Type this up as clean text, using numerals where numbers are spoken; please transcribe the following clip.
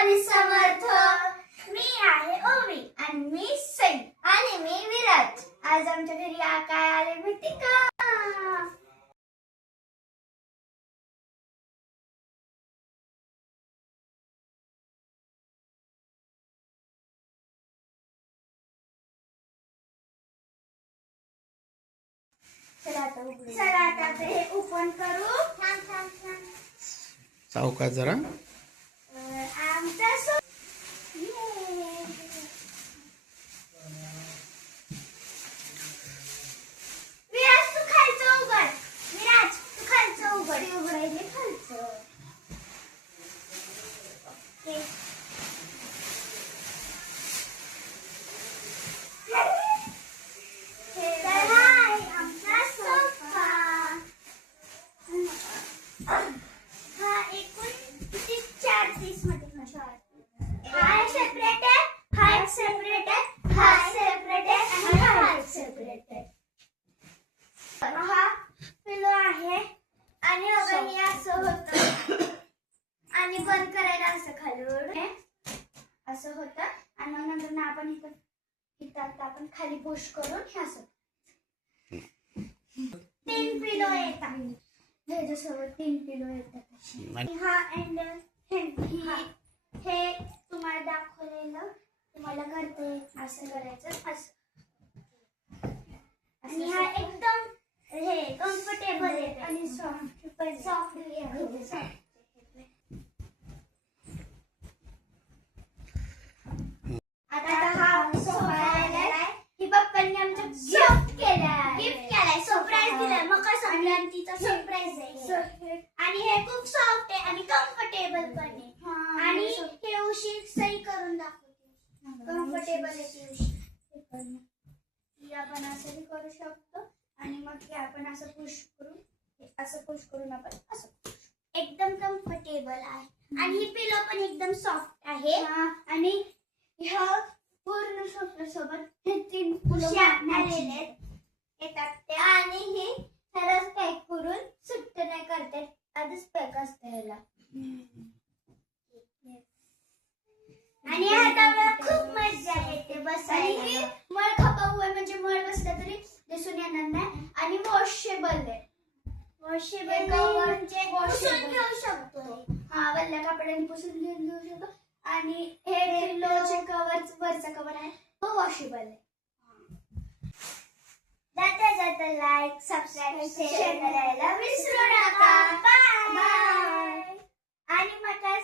स्वामी समर्थ. मी आहे ओवी आणि मी सई आणि मी विराज. आज आमच्या घरी काय आले माहिती का? चला आता हे ओपन करू. सावकाश जरा. आमचा विराज तू खालचं उघड. विराज तू खालचं उघड. उघडायले खालचं. आणि बंद करायला असं खालून असं होतं आणि मग नंतर ना आपण इथं आपण खाली पुश करून हे असं 3 पिलो येतात. ह्याच्यासोबत 3 पिलो येतात. हा एंड हे तुम्हाला दाखवलेलं तुम्हाला करते असं करायचं असं. आणि हा एकदम हे कम्फर्टेबल आहे आणि सॉफ्ट आता हा सोफा आलाय. ही पप्पांनी आमच्या गिफ्ट केलाय सरप्राईज दिलाय. मकर संक्रांतीचा सरप्राईज आहे आणि हे खूप सॉफ्ट आहे आणि कम्फर्टेबल पण आहे. आणि हे उशी सही करून दाखवते. कम्फर्टेबल आहे ती उशी. ती आपण असंही करू शकतो आणि मग हे आपण असं पुश करून आपण असं एकदम कम्फर्टेबल आहे. आणि ही पिलो पण एकदम सॉफ्ट आहे. आणि ह्या पूर्ण सोफ्या सोबत हे 3 उश्या आलेले येतात ते. आणि हे ह्यालाच पॅक करून सुट्ट नाही करते. आधीच पॅक असते ह्याला. आणि हाताला खूप मजा येते बसायला. आणि मळ खपाऊ आहे म्हणजे मळ बसला तरी दिसून येणार नाही. आणि वॉशेबल आहे. वॉशेबल म्हणजे पुसून घेऊ शकतो. हा वल्ल्या कपड्याने पुसून घेऊ शकतो. आणि हे पिलोचे वरचा कवर आहे तो वॉशेबल आहे. जाता लाईक सबस्क्राईब शेअर करायला विसरू नका. बाय. आणि मकर